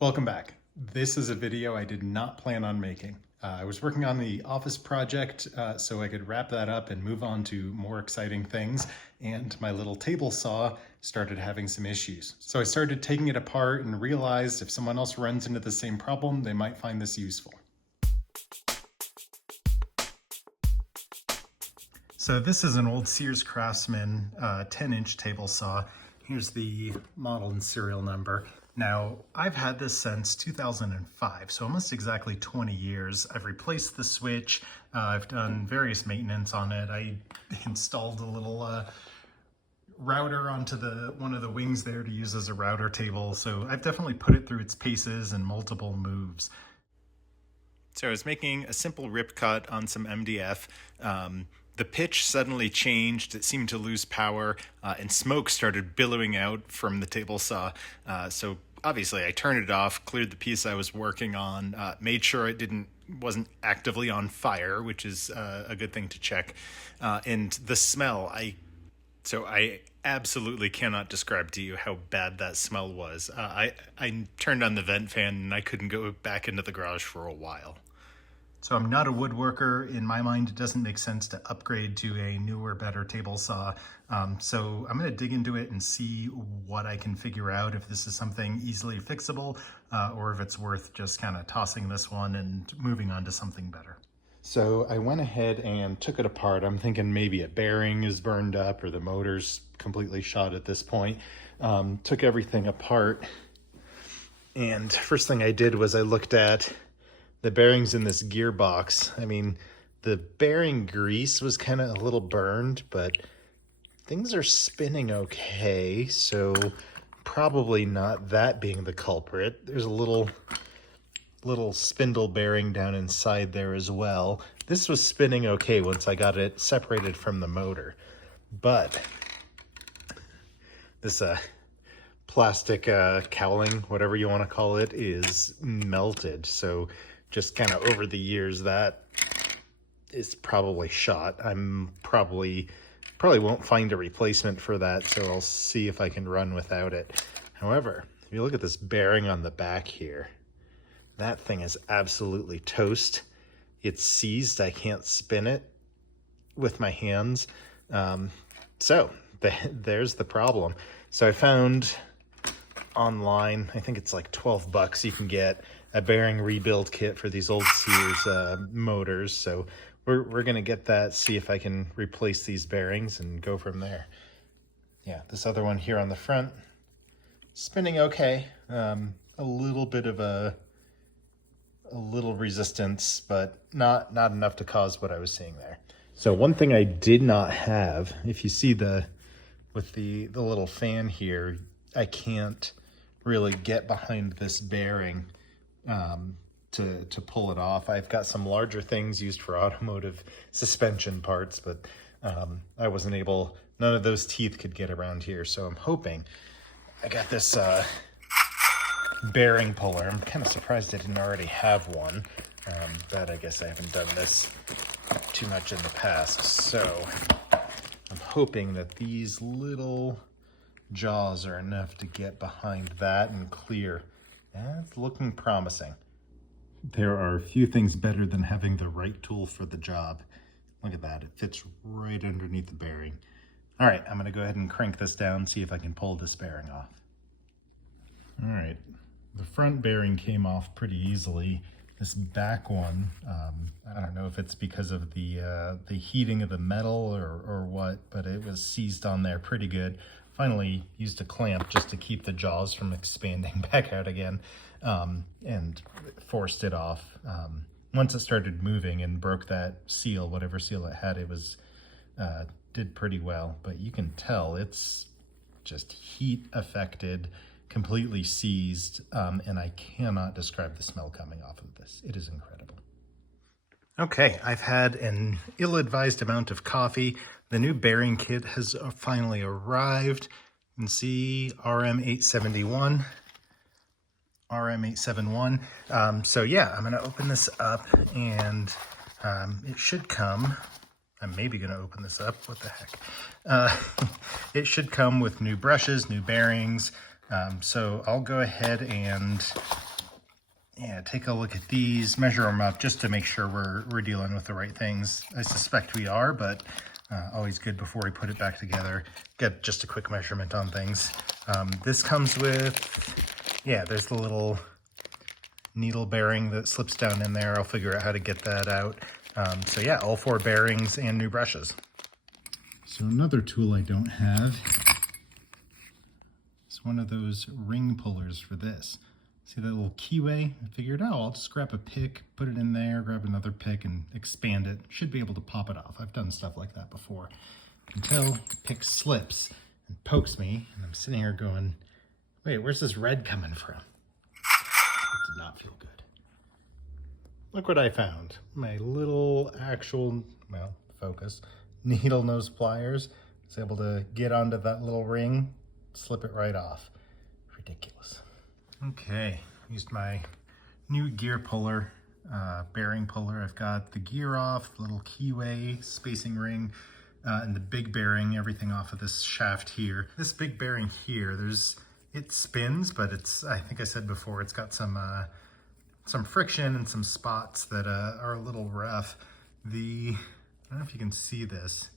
Welcome back. This is a video I did not plan on making. I was working on the office project so I could wrap that up and move on to more exciting things, and my little table saw started having some issues. So I started taking it apart and realized if someone else runs into the same problem, they might find this useful. So this is an old Sears Craftsman 10-inch table saw. Here's the model and serial number. Now, I've had this since 2005, so almost exactly 20 years. I've replaced the switch. I've done various maintenance on it. I installed a little router onto one of the wings there to use as a router table. So I've definitely put it through its paces and multiple moves. So I was making a simple rip cut on some MDF. The pitch suddenly changed, it seemed to lose power, and smoke started billowing out from the table saw. So obviously I turned it off, cleared the piece I was working on, made sure it wasn't actively on fire, which is a good thing to check. And the smell, I absolutely cannot describe to you how bad that smell was. I turned on the vent fan and I couldn't go back into the garage for a while. So I'm not a woodworker. In my mind, it doesn't make sense to upgrade to a newer, better table saw. So I'm going to dig into it and see what I can figure out, if this is something easily fixable or if it's worth just kind of tossing this one and moving on to something better. So I went ahead and took it apart. I'm thinking maybe a bearing is burned up or the motor's completely shot at this point. Took everything apart. And first thing I did was I looked at the bearings in this gearbox. I mean, the bearing grease was kind of a little burned, but things are spinning okay, so probably not that being the culprit. There's a little spindle bearing down inside there as well. This was spinning okay once I got it separated from the motor, but this plastic cowling, whatever you want to call it, is melted. So just kind of over the years, that is probably shot. I'm probably won't find a replacement for that, so I'll see if I can run without it. However, if you look at this bearing on the back here, that thing is absolutely toast. It's seized. I can't spin it with my hands. So there's the problem. So I found online, I think it's like 12 bucks, you can get a bearing rebuild kit for these old Sears motors. So we're gonna get that, see if I can replace these bearings and go from there. Yeah, this other one here on the front, spinning okay. A little bit of a little resistance, but not enough to cause what I was seeing there. So one thing I did not have, if you see with the little fan here, I can't really get behind this bearing to pull it off. I've got some larger things used for automotive suspension parts, but I wasn't able, none of those teeth could get around here. So I'm hoping I got this bearing puller. I'm kind of surprised I didn't already have one, but I guess I haven't done this too much in the past. So I'm hoping that these little jaws are enough to get behind that and clear. That's looking promising. There are a few things better than having the right tool for the job. Look at that, it fits right underneath the bearing. All right, I'm gonna go ahead and crank this down, see if I can pull this bearing off. All right, the front bearing came off pretty easily. This back one, I don't know if it's because of the heating of the metal or what, but it was seized on there pretty good. Finally used a clamp just to keep the jaws from expanding back out again, and forced it off. Once it started moving and broke that seal, whatever seal it had, it was did pretty well, but you can tell it's just heat affected, completely seized, and I cannot describe the smell coming off of this. It is incredible. Okay, I've had an ill-advised amount of coffee. The new bearing kit has finally arrived. You can see RM871, RM871. So yeah, I'm gonna open this up and it should come, I'm maybe gonna open this up, what the heck. It should come with new brushes, new bearings. So I'll go ahead and yeah, take a look at these, measure them up just to make sure we're dealing with the right things. I suspect we are, but always good before we put it back together. Get just a quick measurement on things. This comes with, yeah, there's the little needle bearing that slips down in there. I'll figure out how to get that out. So yeah, all 4 bearings and new brushes. So another tool I don't have is one of those ring pullers for this. See that little keyway? I figured, oh, I'll just grab a pick, put it in there, grab another pick and expand it. Should be able to pop it off. I've done stuff like that before. Until the pick slips and pokes me, and I'm sitting here going, wait, where's this red coming from? It did not feel good. Look what I found. My little actual, well, focus, needle nose pliers. I was able to get onto that little ring, slip it right off. Ridiculous. Okay, used my new gear puller, bearing puller. I've got the gear off, the little keyway, spacing ring, and the big bearing, everything off of this shaft here. This big bearing here, it spins, but it's, I think I said before, it's got some friction and some spots that are a little rough. I don't know if you can see this.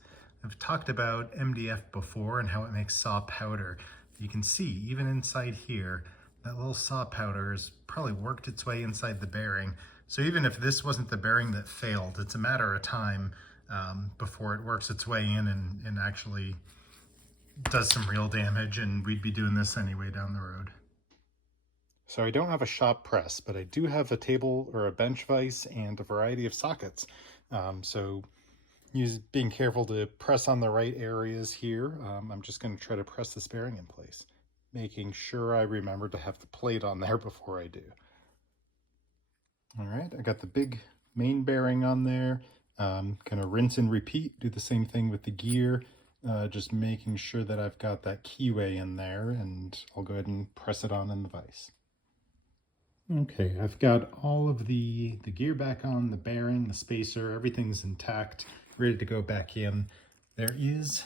I've talked about MDF before and how it makes saw powder. You can see, even inside here, that little saw powder has probably worked its way inside the bearing. So even if this wasn't the bearing that failed, it's a matter of time before it works its way in and actually does some real damage, and we'd be doing this anyway down the road. So I don't have a shop press, but I do have a table or a bench vise and a variety of sockets. So being careful to press on the right areas here. I'm just going to try to press this bearing in place, making sure I remember to have the plate on there before I do. All right, I got the big main bearing on there. Gonna rinse and repeat, do the same thing with the gear, just making sure that I've got that keyway in there, and I'll go ahead and press it on in the vise. Okay, I've got all of the gear back on, the bearing, the spacer, everything's intact, ready to go back in. There is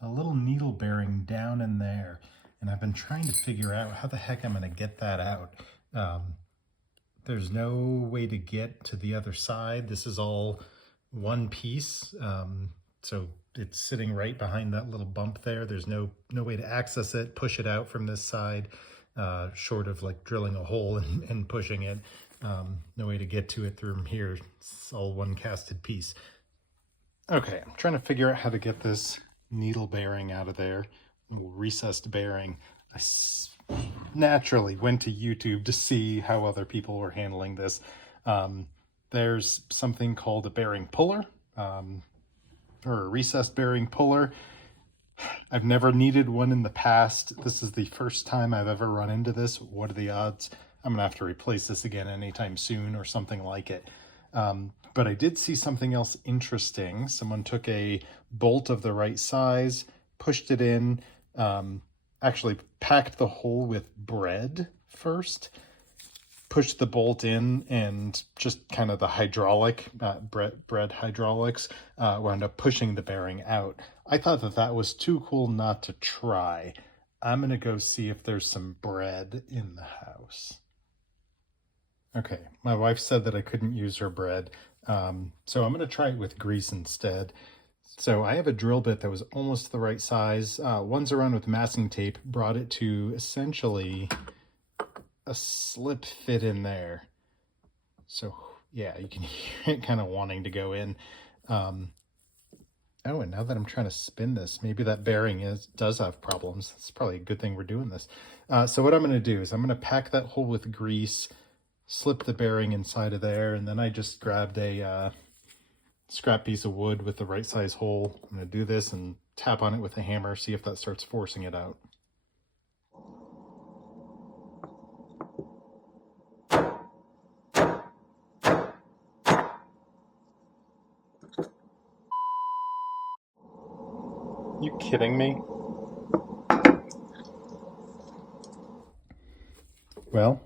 a little needle bearing down in there, and I've been trying to figure out how the heck I'm going to get that out. There's no way to get to the other side. This is all one piece, so it's sitting right behind that little bump there. There's no way to access it, push it out from this side, short of like drilling a hole and pushing it. No way to get to it through here. It's all one casted piece. Okay, I'm trying to figure out how to get this needle bearing out of there, recessed bearing. I naturally went to YouTube to see how other people were handling this. There's something called a bearing puller, or a recessed bearing puller. I've never needed one in the past. This is the first time I've ever run into this. What are the odds? I'm gonna have to replace this again anytime soon or something like it. But I did see something else interesting. Someone took a bolt of the right size, pushed it in, actually packed the hole with bread first, pushed the bolt in, and just kind of the hydraulic, bread hydraulics, wound up pushing the bearing out. I thought that was too cool not to try. I'm going to go see if there's some bread in the house. Okay, my wife said that I couldn't use her bread, so I'm going to try it with grease instead. So I have a drill bit that was almost the right size. One's around with masking tape, brought it to essentially a slip fit in there. So yeah, you can hear it kind of wanting to go in. Oh, and now that I'm trying to spin this, maybe that bearing does have problems. It's probably a good thing we're doing this. So what I'm going to do is I'm going to pack that hole with grease, slip the bearing inside of there, and then I just grabbed a scrap piece of wood with the right size hole. I'm going to do this and tap on it with a hammer, see if that starts forcing it out. You kidding me? Well,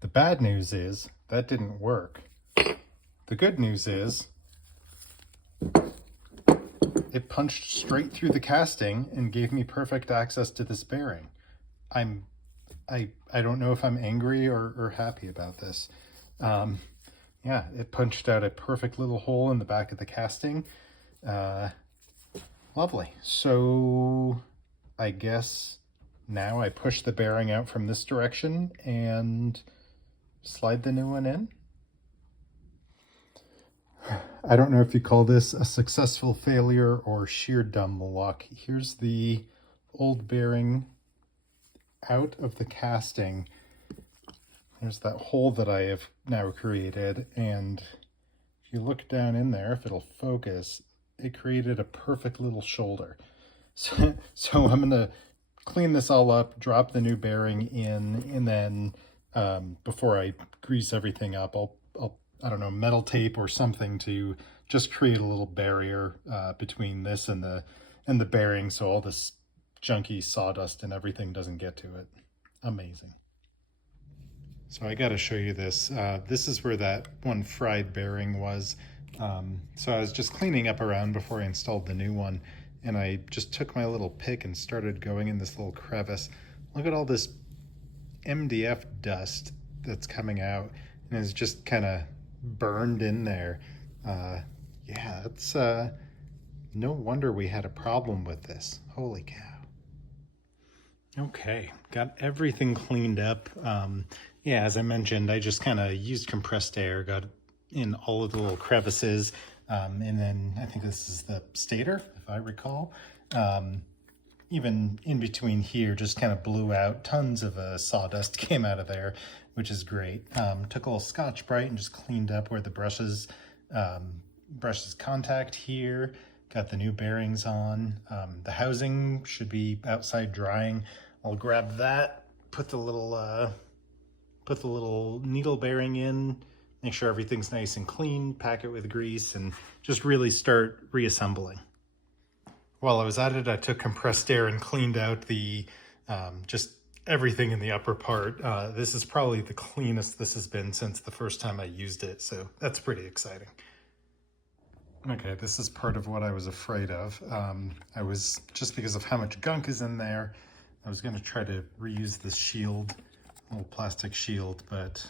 the bad news is that didn't work. The good news is it punched straight through the casting and gave me perfect access to this bearing. I'm I don't know if I'm angry or happy about this. Yeah, it punched out a perfect little hole in the back of the casting. Lovely. So I guess now I push the bearing out from this direction and slide the new one in. I don't know if you call this a successful failure or sheer dumb luck. Here's the old bearing out of the casting. There's that hole that I have now created, and if you look down in there, if it'll focus, it created a perfect little shoulder. So I'm gonna clean this all up, drop the new bearing in, and then before I grease everything up, I'll I don't know, metal tape or something to just create a little barrier between this and the bearing, so all this junky sawdust and everything doesn't get to it. Amazing. So I got to show you this. This is where that one fried bearing was. So I was just cleaning up around before I installed the new one, and I just took my little pick and started going in this little crevice. Look at all this MDF dust that's coming out, and it's just kind of burned in there. Yeah, it's no wonder we had a problem with this. Holy cow. Okay, got everything cleaned up. Yeah, as I mentioned, I just kind of used compressed air, got in all of the little crevices, and then I think this is the stator, if I recall. Even in between here, just kind of blew out. Tons of sawdust came out of there, which is great. Took a little Scotch-Brite and just cleaned up where the brushes contact here. Got the new bearings on. The housing should be outside drying. I'll grab that, put the little needle bearing in, make sure everything's nice and clean, pack it with grease, and just really start reassembling. While I was at it, I took compressed air and cleaned out the just everything in the upper part. This is probably the cleanest this has been since the first time I used it, so that's pretty exciting. Okay, this is part of what I was afraid of. I was, just because of how much gunk is in there, I was going to try to reuse this shield, little plastic shield, but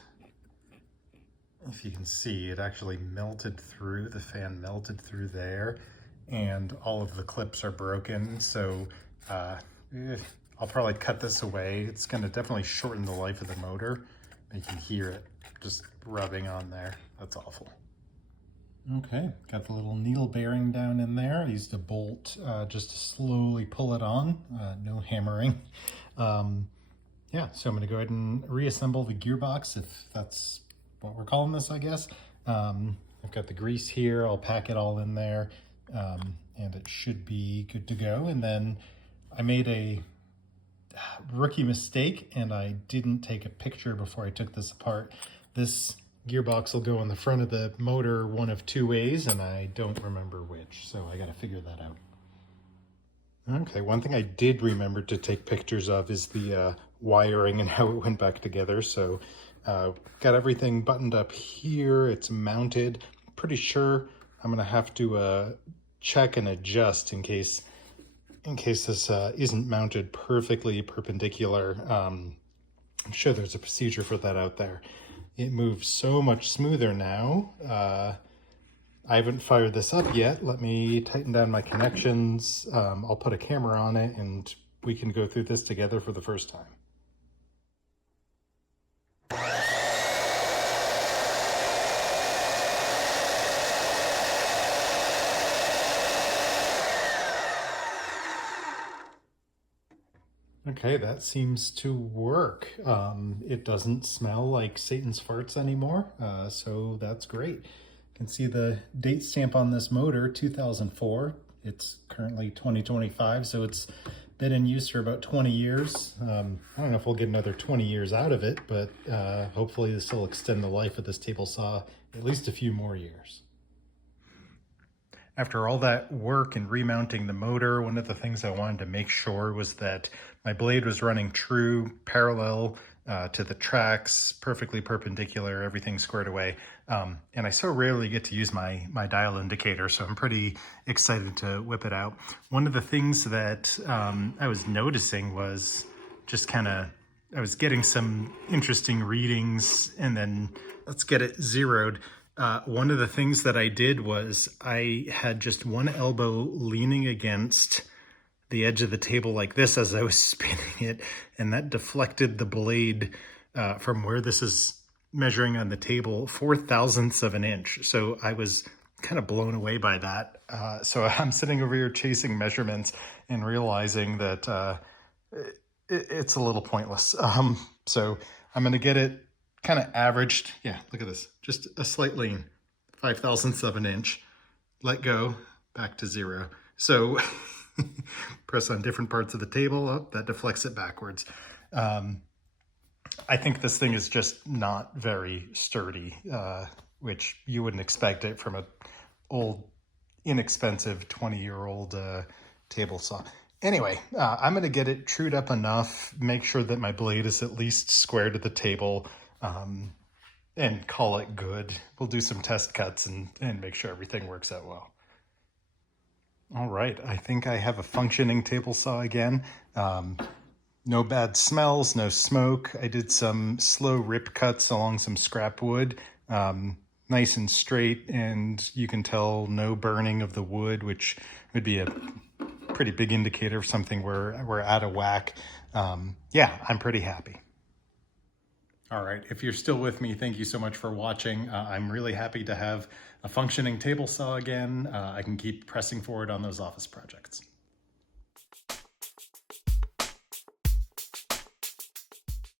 if you can see, it actually melted through, the fan melted through there, and all of the clips are broken, so I'll probably cut this away. It's going to definitely shorten the life of the motor. You can hear it just rubbing on there. That's awful. Okay, got the little needle bearing down in there. I used a bolt just to slowly pull it on, no hammering. Yeah, so I'm going to go ahead and reassemble the gearbox, if that's what we're calling this, I guess. I've got the grease here. I'll pack it all in there, and it should be good to go. And then I made a rookie mistake, and I didn't take a picture before I took this apart. This gearbox will go on the front of the motor one of two ways, and I don't remember which, so I got to figure that out. Okay, one thing I did remember to take pictures of is the wiring and how it went back together. So got everything buttoned up here. It's mounted. Pretty sure I'm gonna have to check and adjust in case this isn't mounted perfectly perpendicular. I'm sure there's a procedure for that out there. It moves so much smoother now. I haven't fired this up yet. Let me tighten down my connections. I'll put a camera on it and we can go through this together for the first time. Okay, that seems to work. It doesn't smell like Satan's farts anymore, so that's great. You can see the date stamp on this motor, 2004. It's currently 2025, so it's been in use for about 20 years. I don't know if we'll get another 20 years out of it, but hopefully this will extend the life of this table saw at least a few more years. After all that work and remounting the motor, one of the things I wanted to make sure was that my blade was running true, parallel to the tracks, perfectly perpendicular, everything squared away. And I so rarely get to use my dial indicator, so I'm pretty excited to whip it out. One of the things that I was noticing was just kind of I was getting some interesting readings, and then let's get it zeroed. One of the things that I did was I had just one elbow leaning against the edge of the table like this as I was spinning it, and that deflected the blade from where this is measuring on the table 4/1000ths of an inch. So I was kind of blown away by that. So I'm sitting over here chasing measurements and realizing that it's a little pointless. So I'm going to get it kind of averaged. Yeah, look at this. Just a slight lean, 5/1000ths of an inch. Let go, back to 0. So press on different parts of the table. Oh, that deflects it backwards. I think this thing is just not very sturdy, which you wouldn't expect it from an old, inexpensive 20-year-old table saw. Anyway, I'm going to get it trued up enough, make sure that my blade is at least square to the table, and call it good. We'll do some test cuts and make sure everything works out well. All right, I think I have a functioning table saw again. No bad smells, no smoke. I did some slow rip cuts along some scrap wood, nice and straight, and you can tell no burning of the wood, which would be a pretty big indicator of something we're out of whack. Yeah, I'm pretty happy. All right, if you're still with me, thank you so much for watching. I'm really happy to have a functioning table saw again. I can keep pressing forward on those office projects.